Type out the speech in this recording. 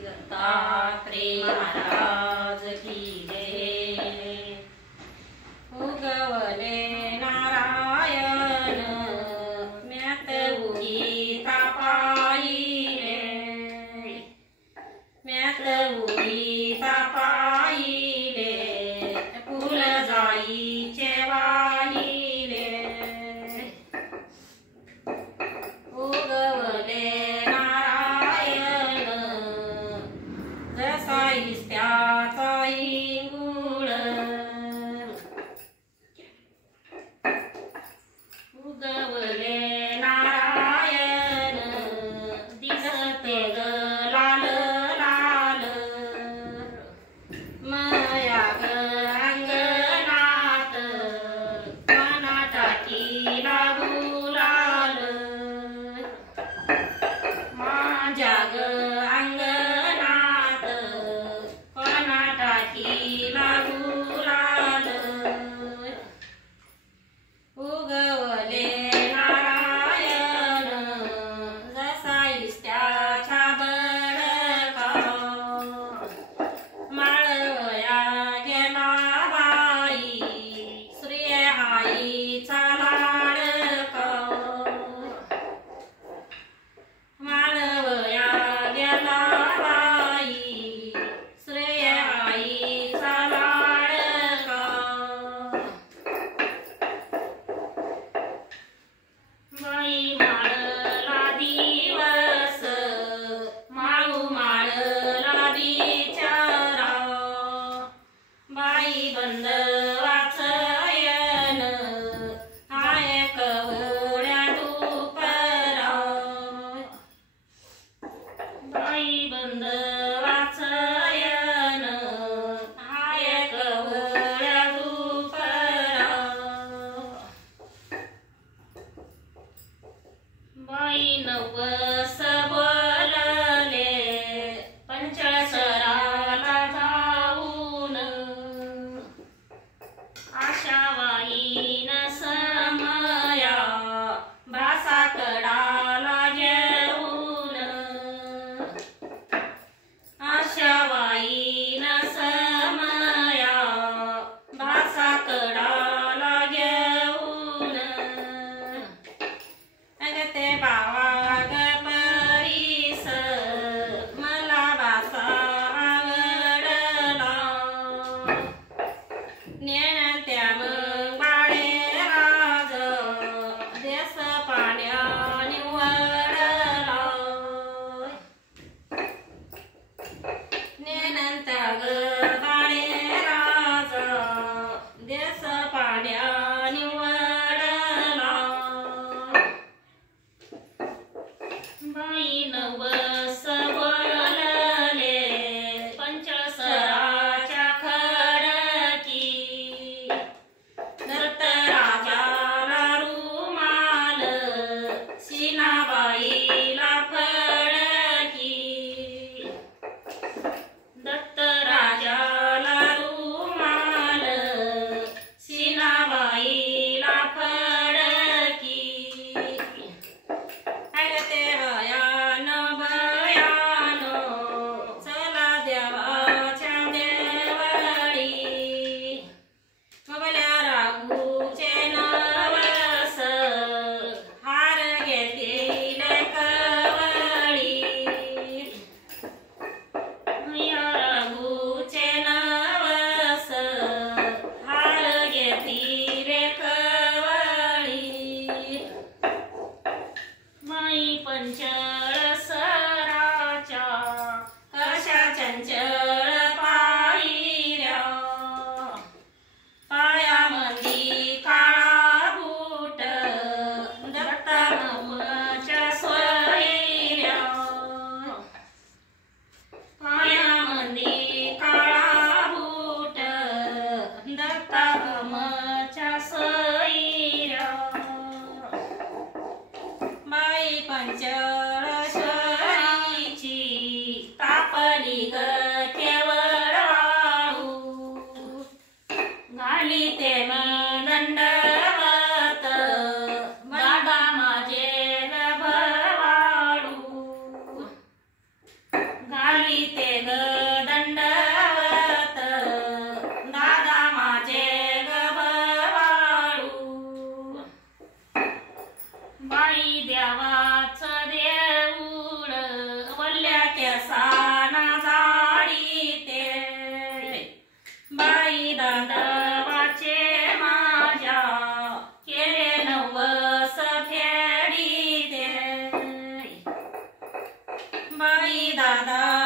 दत्तात्रेय महाराज की जय। उगवले नारायण म्यात उगी तापाईले, म्यात उगी तापाईले फुल जाईचे वाहिले। उगवले त्याचा इंगुळ, उगवले नारायण दिसते ग लाल लाल, माया ग अंगणात मना टाकी लागू लाल, माझ्या ग लागू लाल। उगवले नारायण जसा इस्त्याचा बडका, माळवया गेला बाई श्री आईचा लाडका, माळवया गेला बाई माळला दिवस माळू माळला बिचारा, बाई बंद वाचयन हाय कवड्या दुपरा, बाई बंद वाचयन हाय कवड्या दुपरा, बाई नवस बोलले पंचसराला जाऊन, आशावाईन समया भासाकडाला घेऊन, आशावाईन समया भासाकडाला घेऊन, ते बावा ग परीस मला बासा आवडला, नेत्या मग बाळे राज देश पाण्याने वडला, नेनंत्या ग बाळे राज देश पाण्याने वडला, बाई नवस बोलले पंचसराच्या खडकी, दत्तराजाला रुमाल सीनाबाईला फडकी, दत्तराजाला रुमाल सीनाबाईला फडकी, ते भयान भयान चला देवाच्या देवळी, मबल्या राघूचे नवस हार घेतील कवळी, या राघूचे नवस हार घेतील कवळी, बाई पंचळ सराच्या कशा चंचळ पायऱ्या, पायामंदी काळा बूट दत्ता ममच्या सोयऱ्या, पायामंदी काळा बूट दत्ता ममच्या सोयऱ्या, बाई पंचळ शरीची तापली ग केवळ वाळू, घाली ते मी दंडवत दादा माझे भवाळू, करीते ग दंडवत दादा माझे गवाळू बाई देवाच देऊळ वल्ल्या केसाना जाळीते बाई दादवाचे माझ्या केले नवस फेडी दे बाई दादा